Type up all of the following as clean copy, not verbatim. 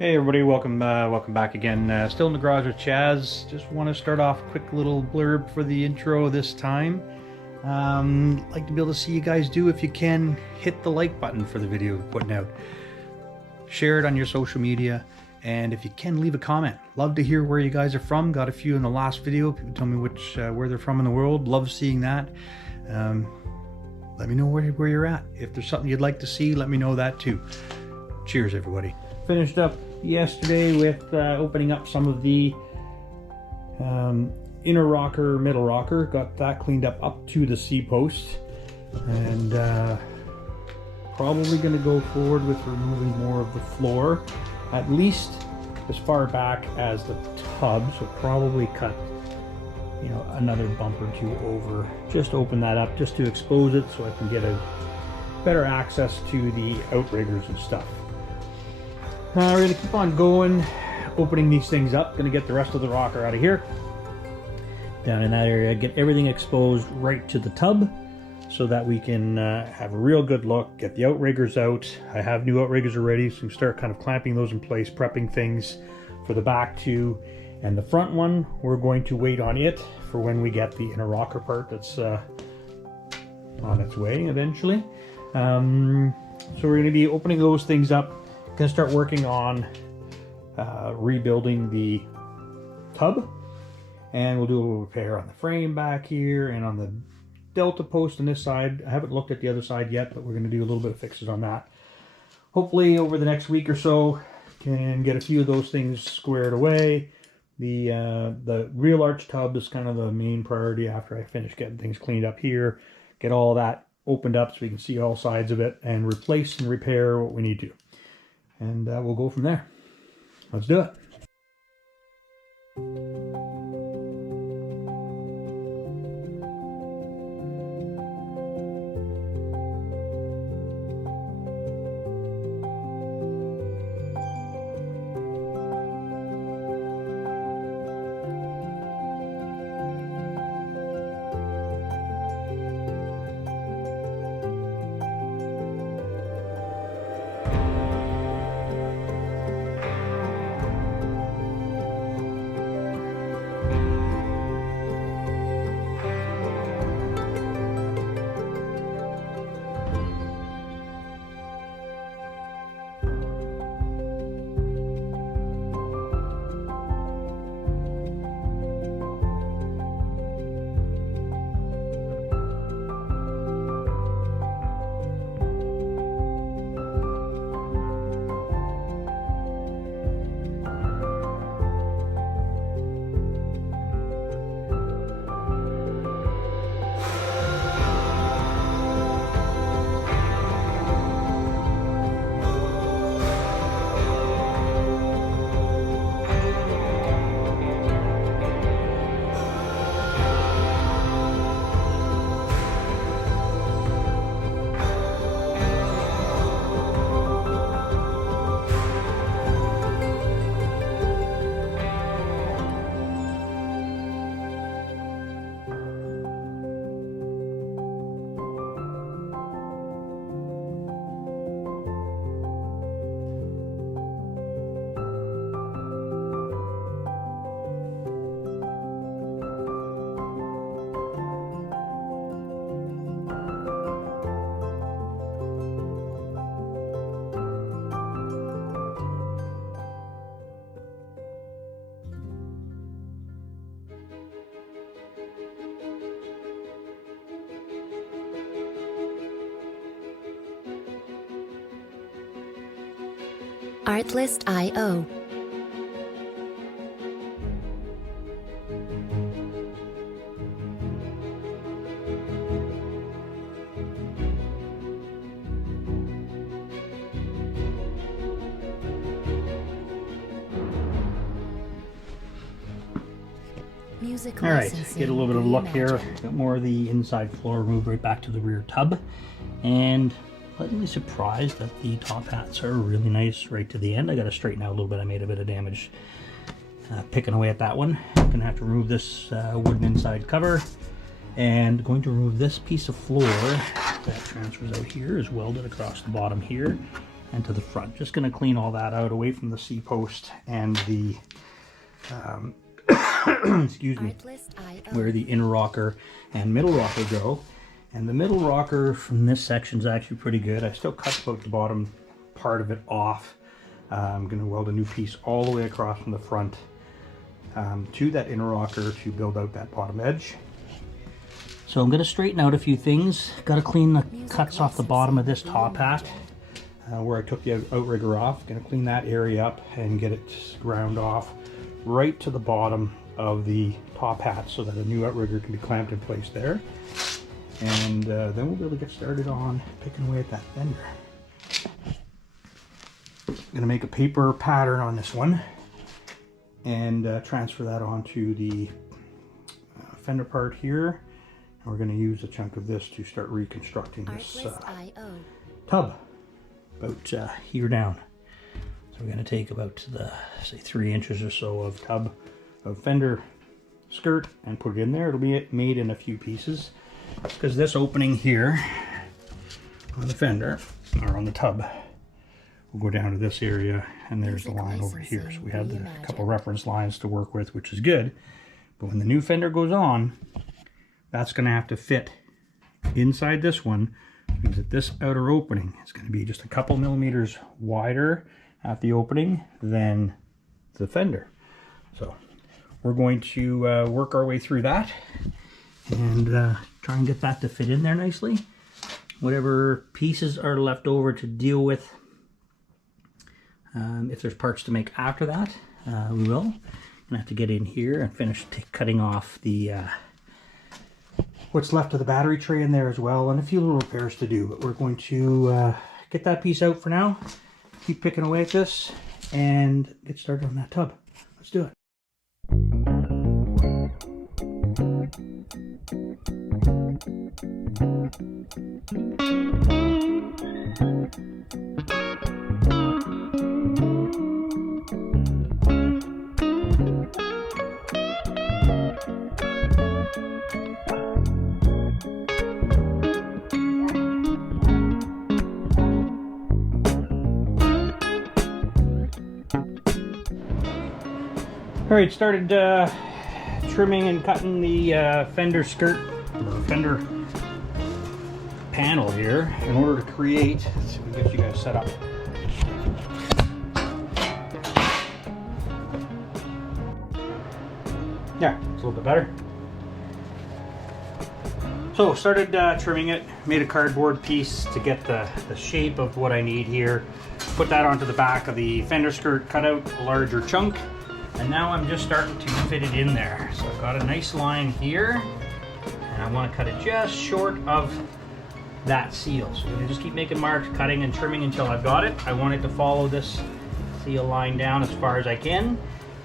Hey everybody, welcome back again. Still in the garage with Chaz. Just want to start off a quick little blurb for the intro this time. Like to be able to see you guys do, if you can, hit the like button for the video we're putting out. Share it on your social media, and if you can, leave a comment. Love to hear where you guys are from. Got a few in the last video. People tell me where they're from in the world. Love seeing that. Let me know where you're at. If there's something you'd like to see, let me know that too. Cheers, everybody. Finished up yesterday with opening up some of the inner rocker, middle rocker. Got that cleaned up to the C-post, and probably going to go forward with removing more of the floor, at least as far back as the tub. So probably cut, another bump or two over. Just open that up just to expose it so I can get a better access to the outriggers and stuff. We're going to keep on going, opening these things up. Going to get the rest of the rocker out of here, down in that area, get everything exposed right to the tub so that we can have a real good look, get the outriggers out. I have new outriggers already, so we can start kind of clamping those in place, prepping things for the back two. And the front one, we're going to wait on it for when we get the inner rocker part that's on its way eventually. So we're going to be opening those things up. Going to start working on rebuilding the tub, and we'll do a little repair on the frame back here and on the delta post on this side. I haven't looked at the other side yet, but we're going to do a little bit of fixes on that. Hopefully over the next week or so can get a few of those things squared away. The real arch tub is kind of the main priority after I finish getting things cleaned up here. Get all that opened up so we can see all sides of it and replace and repair what we need to. And we'll go from there. Let's do it. Artlist.io. All right, get a little bit of look here. Got more of the inside floor moved right back to the rear tub, and pleasantly surprised that the top hats are really nice right to the end. I got to straighten out a little bit. I made a bit of damage picking away at that one. I'm gonna have to remove this wooden inside cover, and going to remove this piece of floor that transfers out here, is welded across the bottom here. and to the front. Just going to clean all that out away from the C-post and the excuse me, where the inner rocker and middle rocker go. And the middle rocker from this section is actually pretty good. I still cut about the bottom part of it off. I'm going to weld a new piece all the way across from the front to that inner rocker to build out that bottom edge. So I'm going to straighten out a few things. Got to clean the cuts off the bottom of this top hat where I took the outrigger off. Going to clean that area up and get it ground off right to the bottom of the top hat so that a new outrigger can be clamped in place there. And then we'll be able to get started on picking away at that fender. I'm going to make a paper pattern on this one and transfer that onto the fender part here. And we're going to use a chunk of this to start reconstructing this tub about here down. So we're going to take about the, say, 3 inches or so of tub of fender skirt and put it in there. It'll be made in a few pieces because this opening here on the fender or on the tub will go down to this area, and there's the line over here. So we have a couple reference lines to work with, which is good. But when the new fender goes on, that's going to have to fit inside this one, which means that this outer opening is going to be just a couple millimeters wider at the opening than the fender. So we're going to work our way through that and try and get that to fit in there nicely. Whatever pieces are left over to deal with, if there's parts to make after that, we will. I'm gonna have to get in here and finish cutting off the what's left of the battery tray in there as well, and a few little repairs to do. But we're going to get that piece out for now, keep picking away at this, and get started on that tub. Let's do it. All right, started trimming and cutting the fender skirt, or fender panel here in order to create, let's see if we can get you guys set up. Yeah, it's a little bit better. So started trimming it, made a cardboard piece to get the shape of what I need here. Put that onto the back of the fender skirt, cut out a larger chunk. And now I'm just starting to fit it in there. So I've got a nice line here, and I want to cut it just short of that seal. So I'm going to just keep making marks, cutting and trimming until I've got it. I want it to follow this seal line down as far as I can,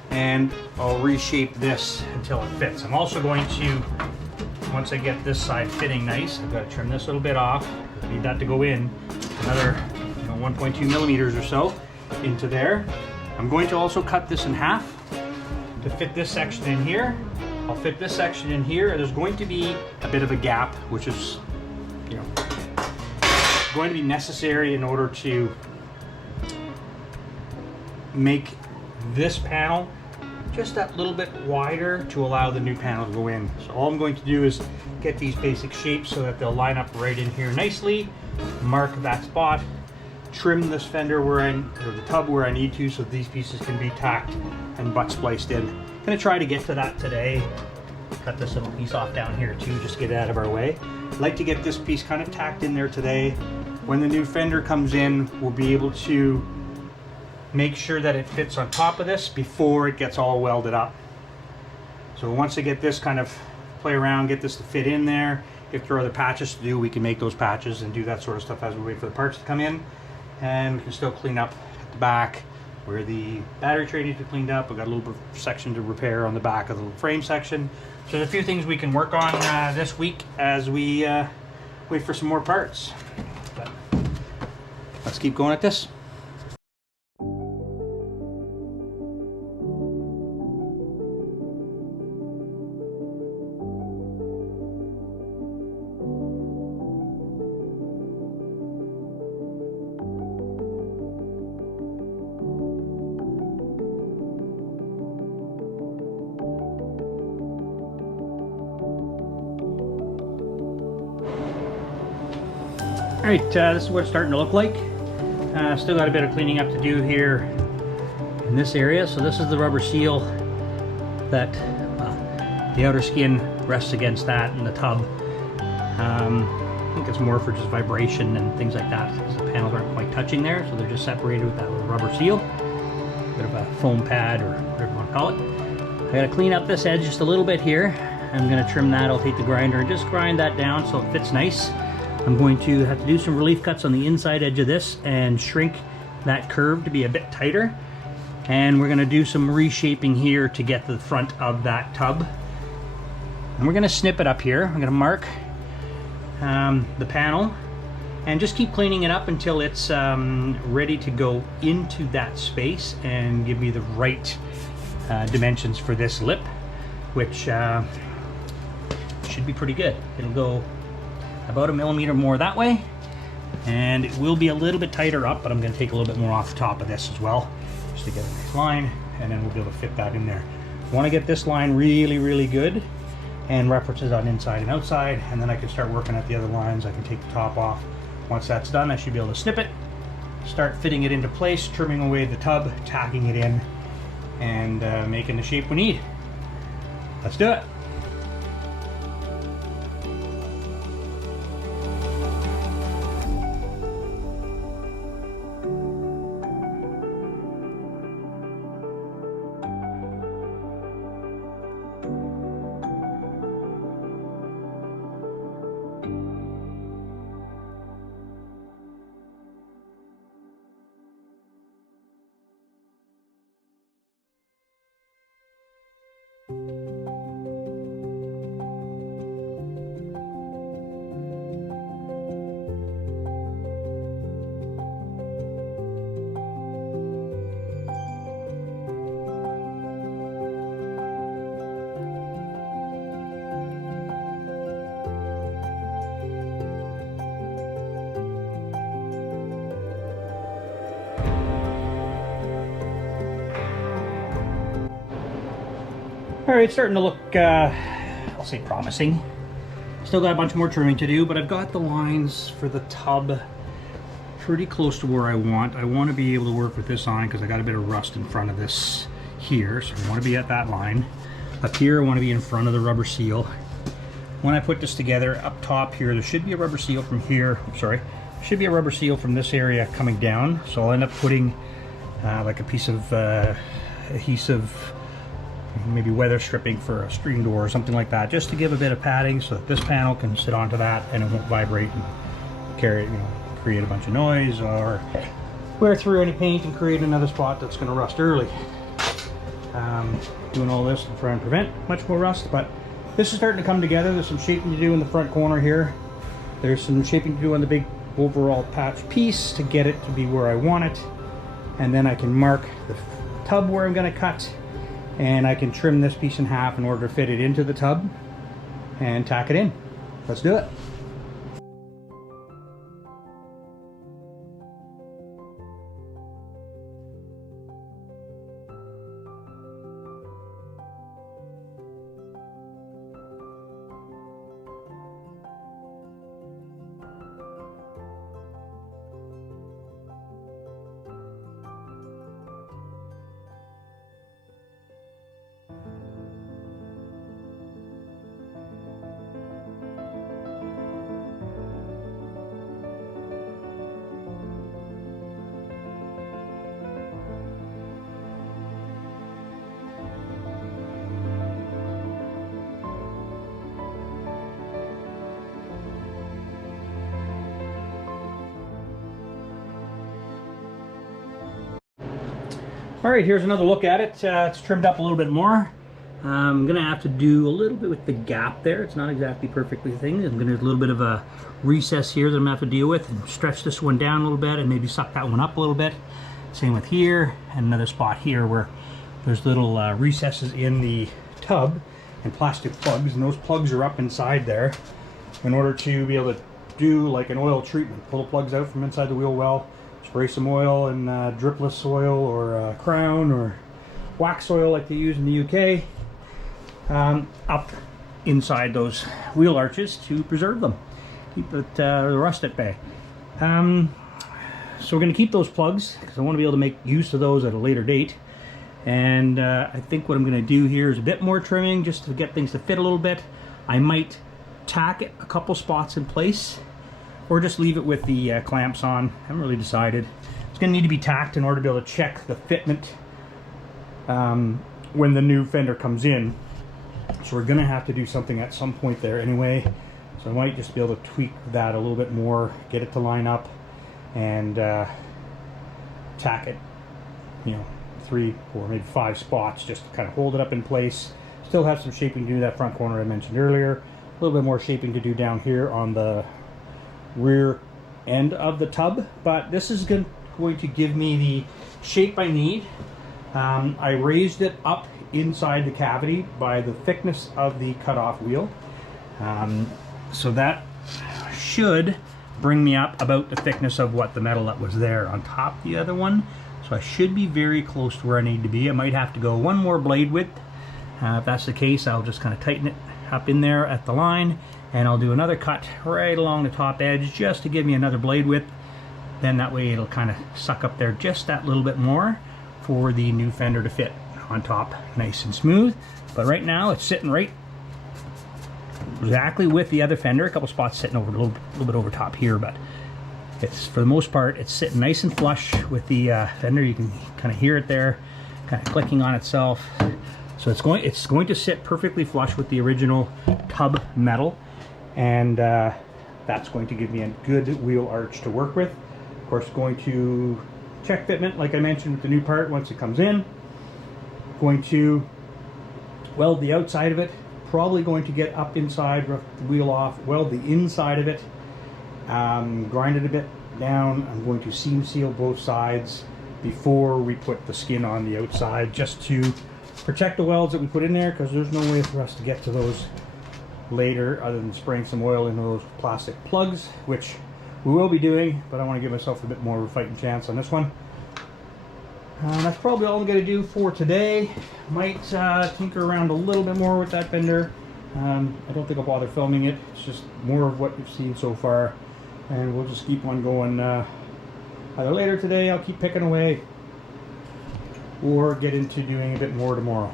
and I'll reshape this until it fits. I'm also going to, once I get this side fitting nice, I've got to trim this little bit off. I need that to go in another 1.2 millimeters or so into there. I'm going to also cut this in half to fit this section in here. I'll fit this section in here. There's going to be a bit of a gap, which is, going to be necessary in order to make this panel just that little bit wider to allow the new panel to go in. So all I'm going to do is get these basic shapes so that they'll line up right in here nicely, mark that spot, trim this fender or the tub where I need to, so these pieces can be tacked and butt spliced in. Gonna try to get to that today. Cut this little piece off down here too, just get it out of our way. I'd like to get this piece kind of tacked in there today. When the new fender comes in, we'll be able to make sure that it fits on top of this before it gets all welded up. So once I get this kind of play around, get this to fit in there, if there are other patches to do, we can make those patches and do that sort of stuff as we wait for the parts to come in. And we can still clean up at the back where the battery tray needs to be cleaned up. We've got a little bit of section to repair on the back of the frame section. So there's a few things we can work on this week as we wait for some more parts. But let's keep going at this. Alright, this is what it's starting to look like. Still got a bit of cleaning up to do here in this area. So this is the rubber seal that, the outer skin rests against that in the tub. I think it's more for just vibration and things like that. So the panels aren't quite touching there, so they're just separated with that little rubber seal. Bit of a foam pad or whatever you want to call it. I gotta clean up this edge just a little bit here. I'm gonna trim that. I'll take the grinder and just grind that down so it fits nice. I'm going to have to do some relief cuts on the inside edge of this and shrink that curve to be a bit tighter. And we're gonna do some reshaping here to get to the front of that tub. And we're gonna snip it up here. I'm gonna mark the panel and just keep cleaning it up until it's ready to go into that space and give me the right dimensions for this lip, which should be pretty good. It'll go about 1 millimeter more that way, and it will be a little bit tighter up, but I'm going to take a little bit more off the top of this as well, just to get a nice line, and then we'll be able to fit that in there. I want to get this line really good and references on inside and outside, and then I can start working at the other lines. I can take the top off. Once that's done, I should be able to snip it, start fitting it into place, trimming away the tub, tacking it in, and making the shape we need. Let's do it. Alright, starting to look, I'll say promising. Still got a bunch more trimming to do, but I've got the lines for the tub pretty close to where I want. I want to be able to work with this line because I got a bit of rust in front of this here, so I want to be at that line. Up here, I want to be in front of the rubber seal. When I put this together, up top here, there should be a rubber seal from here. Sorry, should be a rubber seal from this area coming down. So I'll end up putting like a piece of adhesive, maybe weather stripping for a screen door or something like that, just to give a bit of padding so that this panel can sit onto that and it won't vibrate and carry, you know, create a bunch of noise or wear through any paint and create another spot that's going to rust early. Doing all this to try and prevent much more rust, but this is starting to come together. There's some shaping to do in the front corner here. There's some shaping to do on the big overall patch piece to get it to be where I want it, and then I can mark the tub where I'm going to cut, and I can trim this piece in half in order to fit it into the tub and tack it in. Let's do it. Alright, here's another look at it. It's trimmed up a little bit more. I'm going to have to do a little bit with the gap there. It's not exactly perfectly thing. I'm going to do a little bit of a recess here that I'm going to have to deal with and stretch this one down a little bit and maybe suck that one up a little bit. Same with here, and another spot here where there's little recesses in the tub and plastic plugs, and those plugs are up inside there in order to be able to do like an oil treatment. Pull the plugs out from inside the wheel well, spray some oil and dripless oil or crown or wax oil like they use in the UK up inside those wheel arches to preserve them, keep it, the rust at bay. So we're going to keep those plugs because I want to be able to make use of those at a later date. And I think what I'm going to do here is a bit more trimming just to get things to fit a little bit. I might tack it a couple spots in place or just leave it with the clamps on. I haven't really decided. It's going to need to be tacked in order to be able to check the fitment when the new fender comes in. So we're going to have to do something at some point there anyway. So I might just be able to tweak that a little bit more, get it to line up, and tack it, you know, 3 or maybe 5 spots just to kind of hold it up in place. Still have some shaping to do that front corner I mentioned earlier. A little bit more shaping to do down here on the rear end of the tub, but this is going to give me the shape I need. I raised it up inside the cavity by the thickness of the cutoff wheel, so that should bring me up about the thickness of what the metal that was there on top of the other one. So I should be very close to where I need to be. I might have to go one more blade width. If that's the case, I'll just kind of tighten it up in there at the line, and I'll do another cut right along the top edge just to give me another blade width. Then that way it'll kind of suck up there just that little bit more for the new fender to fit on top nice and smooth. But right now it's sitting right exactly with the other fender. A couple spots sitting over a little bit over top here, but it's, for the most part, it's sitting nice and flush with the fender. You can kind of hear it there, kind of clicking on itself. So it's going to sit perfectly flush with the original tub metal, and that's going to give me a good wheel arch to work with. Of course, going to check fitment like I mentioned with the new part once it comes in. Going to weld the outside of it. Probably going to get up inside, rough the wheel off, weld the inside of it, grind it a bit down. I'm going to seam seal both sides before we put the skin on the outside, just to protect the welds that we put in there, because there's no way for us to get to those later other than spraying some oil into those plastic plugs, which we will be doing, but I want to give myself a bit more of a fighting chance on this one. That's probably all I'm going to do for today. Might tinker around a little bit more with that fender. I don't think I'll bother filming it. It's just more of what you've seen so far, and we'll just keep on going. Either later today I'll keep picking away, or get into doing a bit more tomorrow.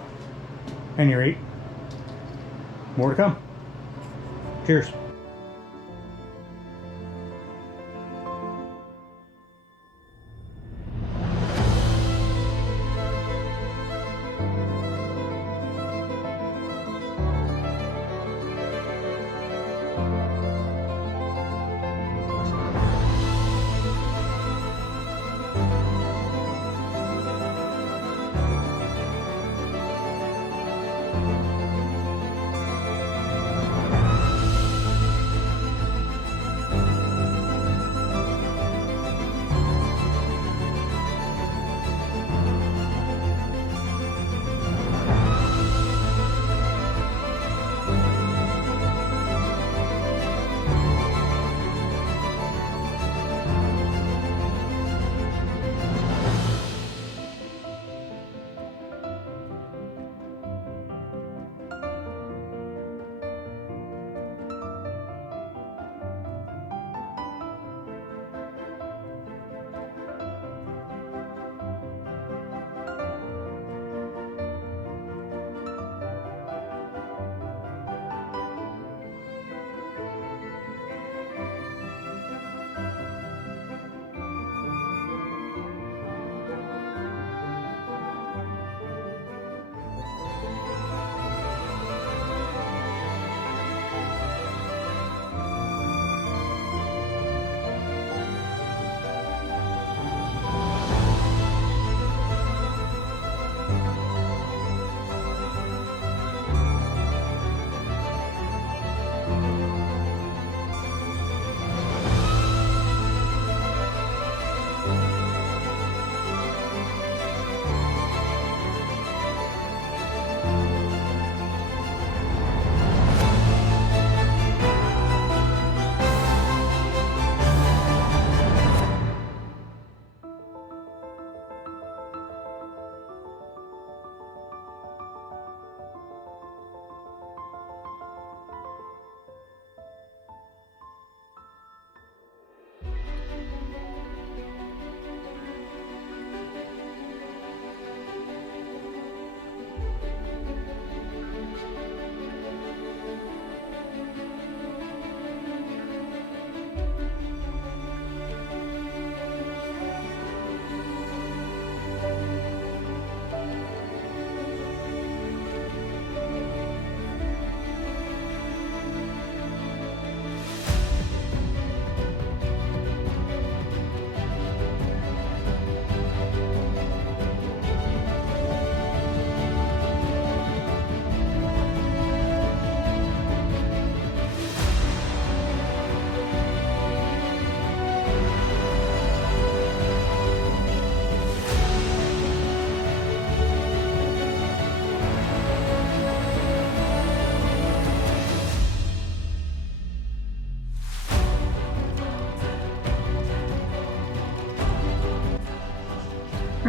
At any rate, more to come. Cheers.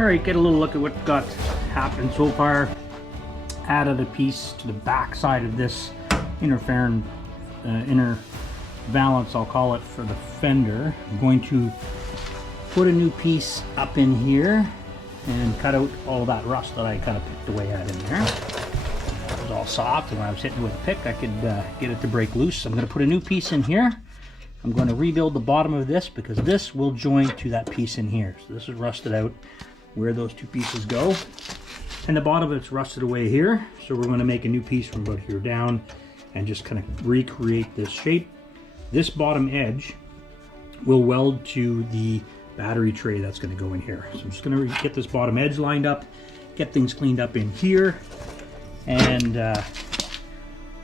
Alright, get a little look at what got happened so far. Added a piece to the back side of this inner valance, I'll call it, for the fender. I'm going to put a new piece up in here and cut out all that rust that I kind of picked away at in there. It was all soft, and when I was hitting it with a pick, I could get it to break loose. So I'm going to put a new piece in here. I'm going to rebuild the bottom of this because this will join to that piece in here. So this is rusted out where those two pieces go. And the bottom of it's rusted away here. So we're going to make a new piece from about here down and just kind of recreate this shape. This bottom edge will weld to the battery tray that's going to go in here. So I'm just going to get this bottom edge lined up, get things cleaned up in here, and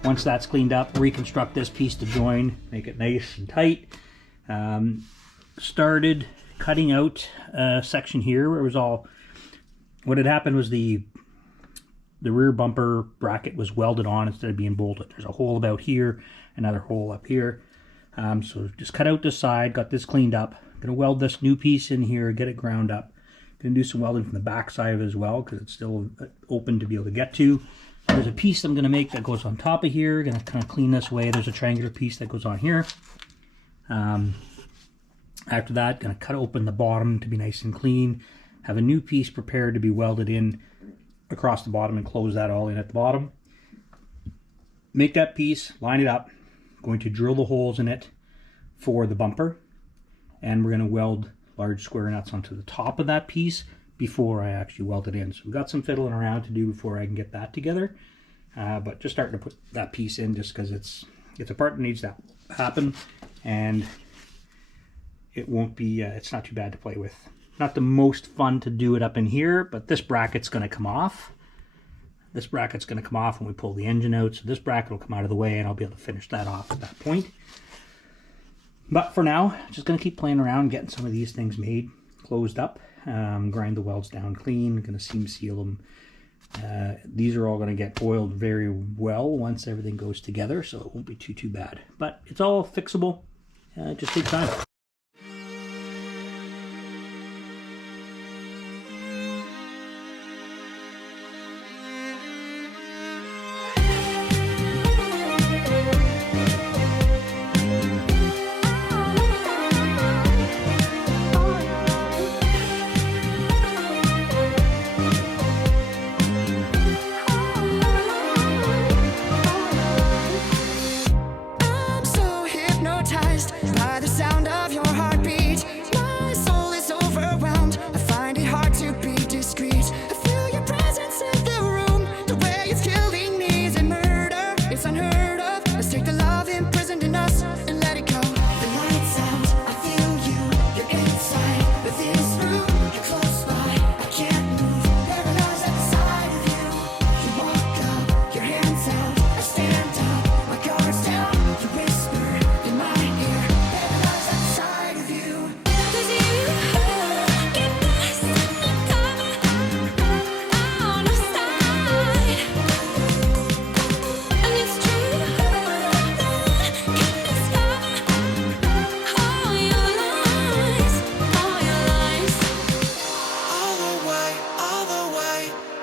once that's cleaned up, reconstruct this piece to join, make it nice and tight. Started cutting out a section here where it was all, what had happened was the rear bumper bracket was welded on instead of being bolted. There's a hole about here, another hole up here. So just cut out this side, got this cleaned up. I'm gonna weld this new piece in here, get it ground up. Gonna do some welding from the back side of it as well because it's still open to be able to get to. There's a piece I'm gonna make that goes on top of here. Gonna kind of clean this away. There's a triangular piece that goes on here. After that, gonna cut open the bottom to be nice and clean. Have a new piece prepared to be welded in across the bottom and close that all in at the bottom. Make that piece, line it up. Going to drill the holes in it for the bumper, and we're going to weld large square nuts onto the top of that piece before I actually weld it in. So we've got some fiddling around to do before I can get that together, but just starting to put that piece in just because it's a part that needs to happen, and it won't be it's not too bad to play with. Not the most fun to do it up in here, but this bracket's going to come off. This bracket's going to come off when we pull the engine out, so this bracket will come out of the way and I'll be able to finish that off at that point. But for now, just going to keep playing around, getting some of these things made, closed up, grind the welds down clean, going to seam seal them. These are all going to get oiled very well once everything goes together, so it won't be too bad. But it's all fixable, just takes time. By the sound of your heartbeat, my soul is overwhelmed. I find it hard to be discreet. I feel your presence in the room. The way it's killing me is a murder. It's unheard of. Let's take the love imprisoned in us and let it go. The lights out, I feel you. You're inside of this room. You're close by, I can't move. Paralyzed at the sight of you. You walk up, your hands out. I stand up, my guard's down. You whisper in my ear.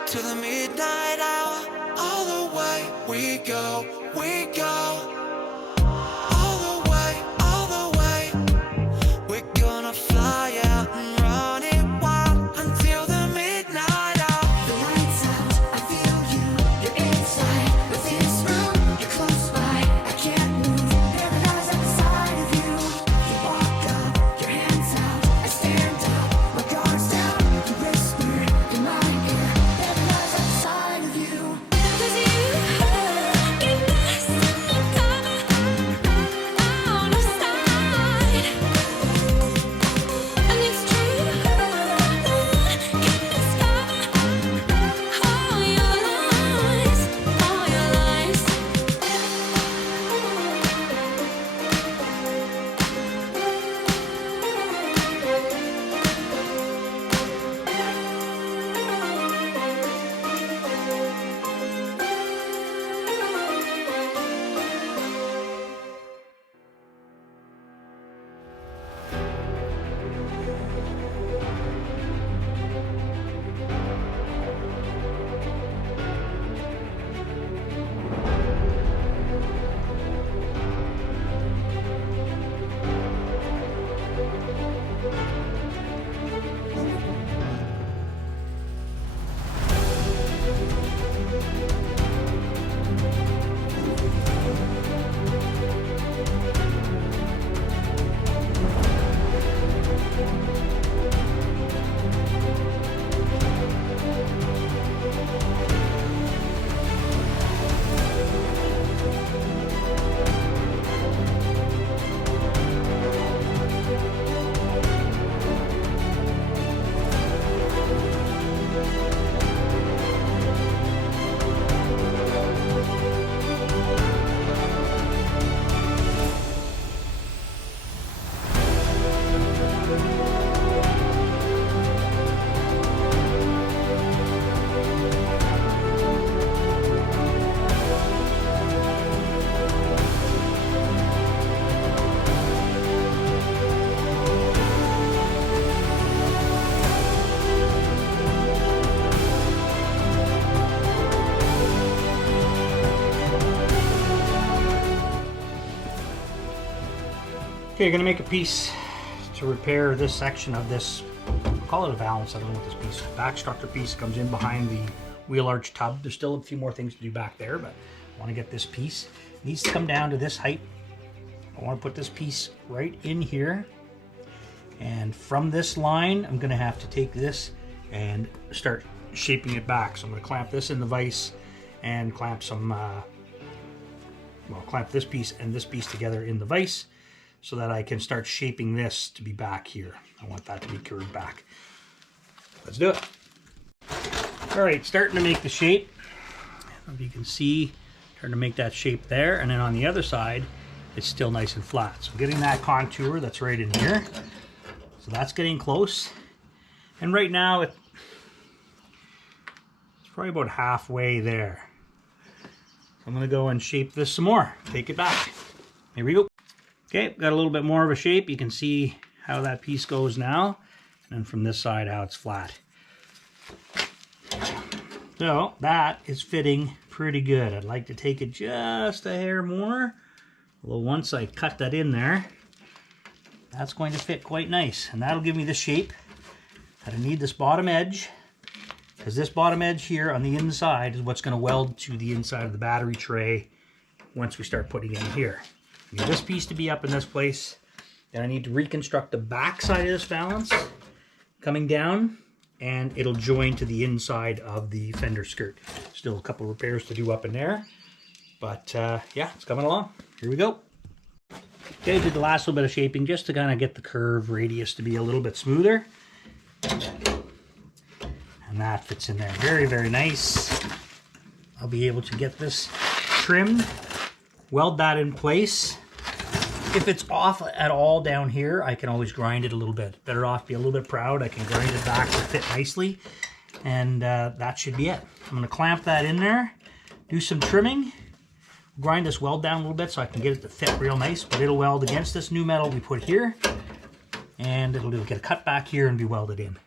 To the midnight hour, all the way we go, we go. All the way, we're gonna fly out and run it wild until the midnight hour. The lights out, I feel you, you're inside of this room. You're close by, I can't move. Paralyzed at the sight of you. You walk up, your hands out, I stand up, my guard's down. You whisper in my ear. Side of you. 'Cause you give us Okay, gonna make a piece to repair this section of this, I'll call it a valance, I don't know what this piece, back structure piece comes in behind the wheel arch tub. There's still a few more things to do back there, but I want to get this piece. It needs to come down to this height. I want to put this piece right in here. And from this line, I'm gonna have to take this and start shaping it back. So I'm gonna clamp this in the vise and clamp some, clamp this piece and this piece together in the vise, so that I can start shaping this to be back here. I want that to be curved back. Let's do it. All right, starting to make the shape. If you can see, starting to make that shape there, and then on the other side, it's still nice and flat. So getting that contour that's right in here. So that's getting close. And right now, it's probably about halfway there. So I'm gonna go and shape this some more. Take it back. Here we go. Okay, got a little bit more of a shape. You can see how that piece goes now. And then from this side, how it's flat. So that is fitting pretty good. I'd like to take it just a hair more. Although once I cut that in there, that's going to fit quite nice. And that'll give me the shape that I need this bottom edge. Because this bottom edge here on the inside is what's going to weld to the inside of the battery tray once we start putting it in here. I need this piece to be up in this place. Then I need to reconstruct the back side of this valance coming down, and it'll join to the inside of the fender skirt. Still a couple repairs to do up in there, but yeah, it's coming along. Here we go. Okay, did the last little bit of shaping just to kind of get the curve radius to be a little bit smoother. And that fits in there very, very nice. I'll be able to get this trimmed, weld that in place. If it's off at all down here, I can always grind it a little bit. Better off be a little bit proud. I can grind it back to fit nicely, and that should be it. I'm gonna clamp that in there, do some trimming, grind this weld down a little bit so I can get it to fit real nice, but it'll weld against this new metal we put here, and it'll get a cut back here and be welded in.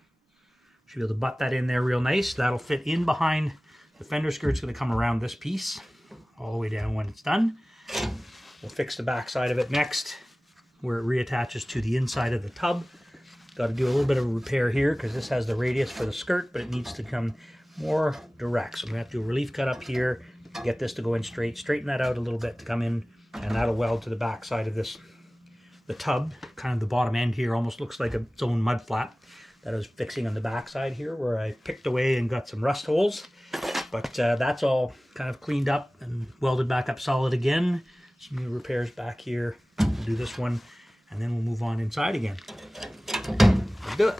Should be able to butt that in there real nice. That'll fit in behind the fender skirt's gonna come around this piece all the way down when it's done. We'll fix the back side of it next, where it reattaches to the inside of the tub. Got to do a little bit of a repair here because this has the radius for the skirt, but it needs to come more direct. So I'm going to have to do a relief cut up here, get this to go in straight, straighten that out a little bit to come in, and that'll weld to the back side of this. The tub, kind of the bottom end here, almost looks like its own mud flat that I was fixing on the back side here, where I picked away and got some rust holes. But that's all kind of cleaned up and welded back up solid again. Some new repairs back here. We'll do this one, and then we'll move on inside again. Let's do it.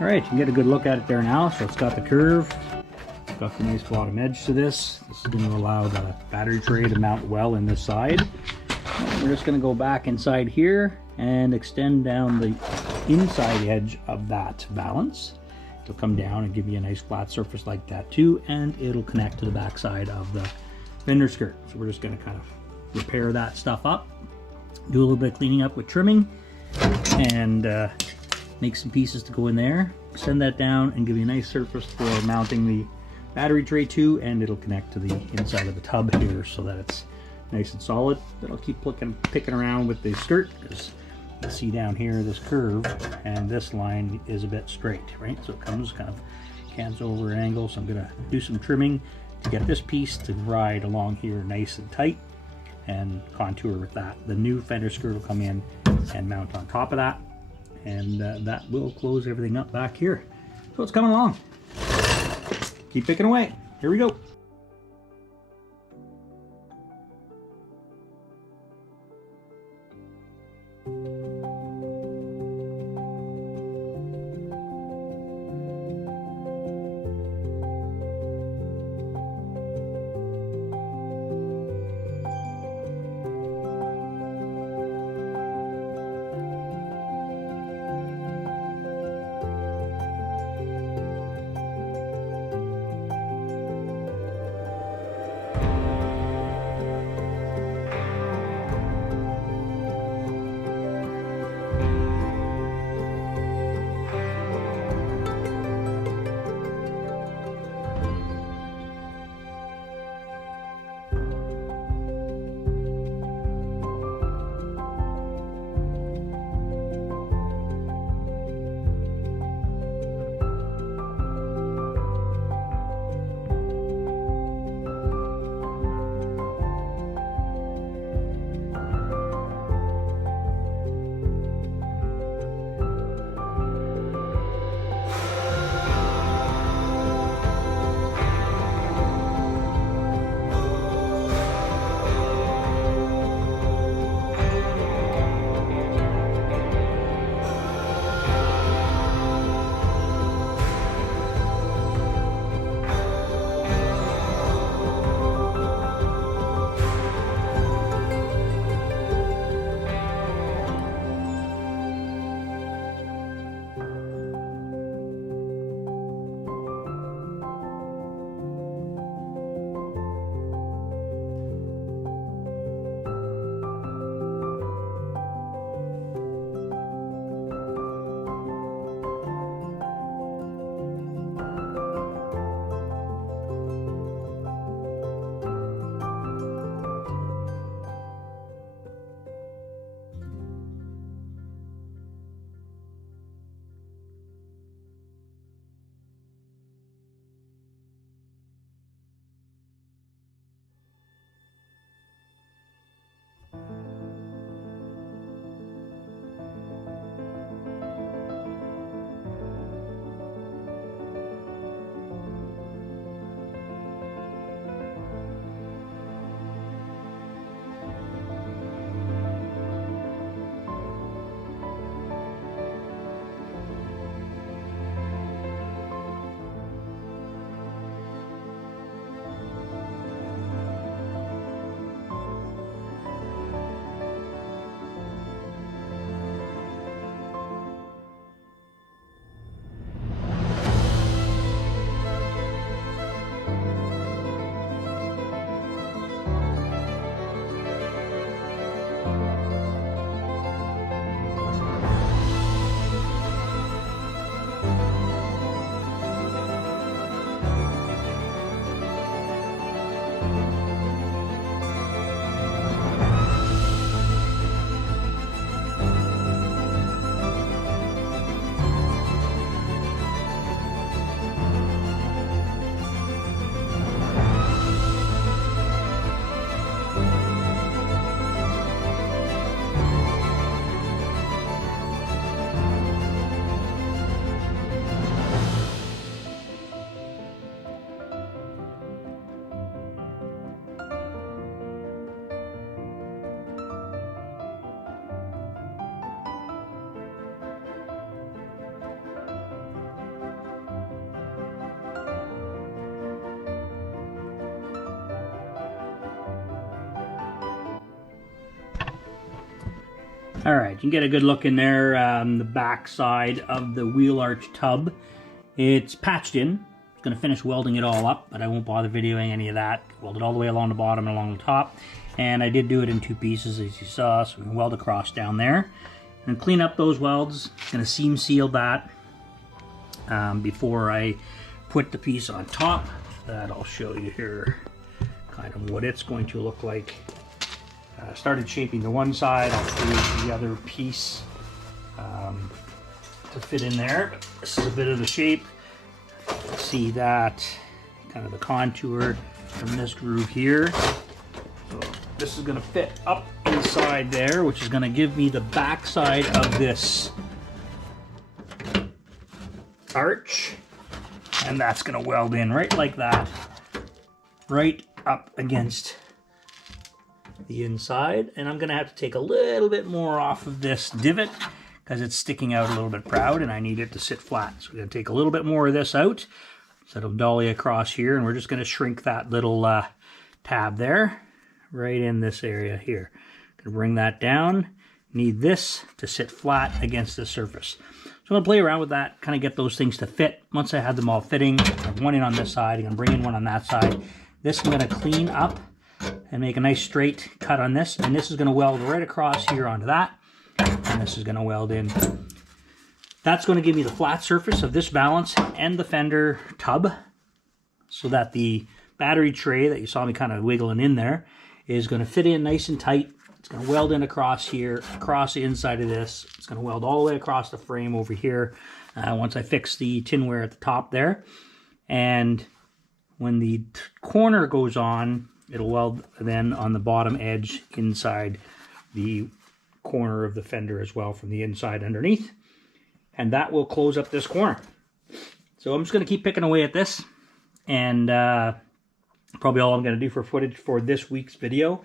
All right, you can get a good look at it there now. So it's got the curve, it's got the nice bottom edge to this. This is going to allow the battery tray to mount well in this side. We're just going to go back inside here and extend down the inside edge of that valance. It'll come down and give you a nice flat surface like that too, and it'll connect to the back side of the fender skirt. So we're just going to kind of repair that stuff up, do a little bit of cleaning up with trimming, and make some pieces to go in there, extend that down, and give you a nice surface for mounting the battery tray to, and it'll connect to the inside of the tub here so that it's nice and solid. But I'll keep picking around with the skirt because You see down here this curve, and this line is a bit straight, right? So it comes kind of cans over an angle. So I'm gonna do some trimming to get this piece to ride along here nice and tight and contour with that. The new fender skirt will come in and mount on top of that, and that will close everything up back here. So it's coming along. Keep picking away. Here we go. All right, you can get a good look in there on the back side of the wheel arch tub. It's patched in. I'm going to finish welding it all up, but I won't bother videoing any of that. Weld it all the way along the bottom and along the top. And I did do it in two pieces, as you saw, so we can weld across down there. And clean up those welds. Going to seam seal that before I put the piece on top. That I'll show you here kind of what it's going to look like. Started shaping the one side, I'll create the other piece to fit in there. But this is a bit of the shape. See that kind of the contour from this groove here. So this is going to fit up inside there, which is going to give me the back side of this arch, and that's going to weld in right like that, right up against the inside. And I'm going to have to take a little bit more off of this divot because it's sticking out a little bit proud and I need it to sit flat. So we're going to take a little bit more of this out, so it'll dolly across here, and we're just going to shrink that little tab there right in this area here. Going to bring that down. Need this to sit flat against the surface. So I'm going to play around with that, kind of get those things to fit. Once I have them all fitting, I have one in on this side, I'm going to bring in one on that side. This I'm going to clean up and make a nice straight cut on this, and this is going to weld right across here onto that, and this is going to weld in. That's going to give me the flat surface of this balance and the Fender tub, so that the battery tray that you saw me kind of wiggling in there is going to fit in nice and tight. It's going to weld in across here, across the inside of this. It's going to weld all the way across the frame over here once I fix the tinware at the top there. And when the corner goes on, it'll weld then on the bottom edge inside the corner of the Fender as well from the inside underneath. And that will close up this corner. So I'm just going to keep picking away at this. And probably all I'm going to do for footage for this week's video.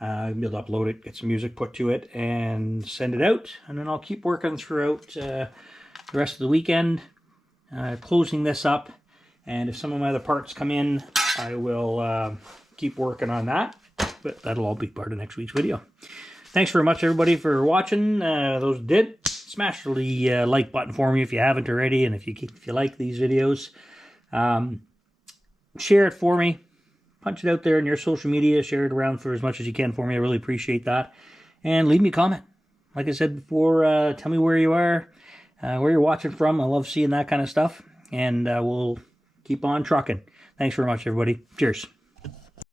I'll be able to upload it, get some music put to it, and send it out. And then I'll keep working throughout the rest of the weekend, closing this up. And if some of my other parts come in, I will keep working on that. But that'll all be part of next week's video. Thanks very much, everybody, for watching. Those who did, smash the like button for me if you haven't already, and if you like these videos. Share it for me. Punch it out there in your social media. Share it around for as much as you can for me. I really appreciate that. And leave me a comment. Like I said before, tell me where you are, where you're watching from. I love seeing that kind of stuff. And we'll keep on trucking. Thanks very much, everybody. Cheers.